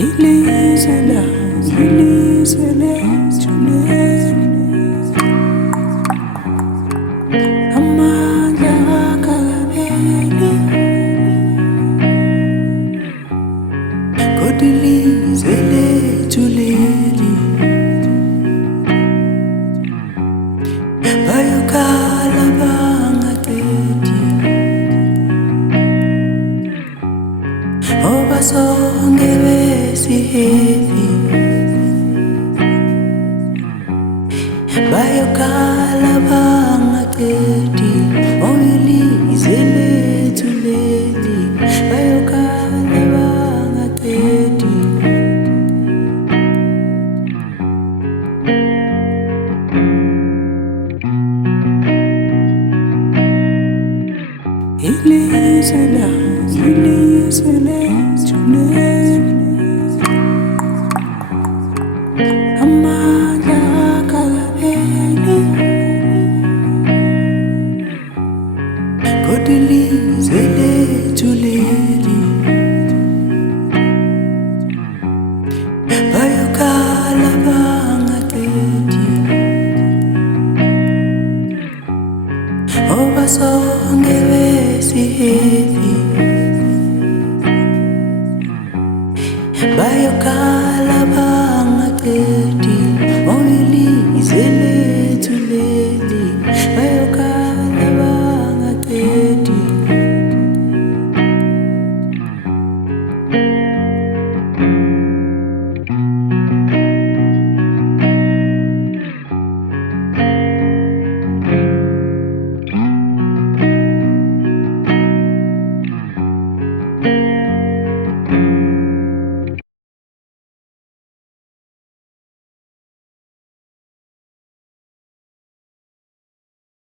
Ilizela, ilizele, julele amandla akabeli kodwa ilizele, julele bayokhala bangaqedi oba sonke besihevi bayokhala bangaqedi ilizwe lethu leli bayokhala bangaqedi ilizwe la, ilizwe lethu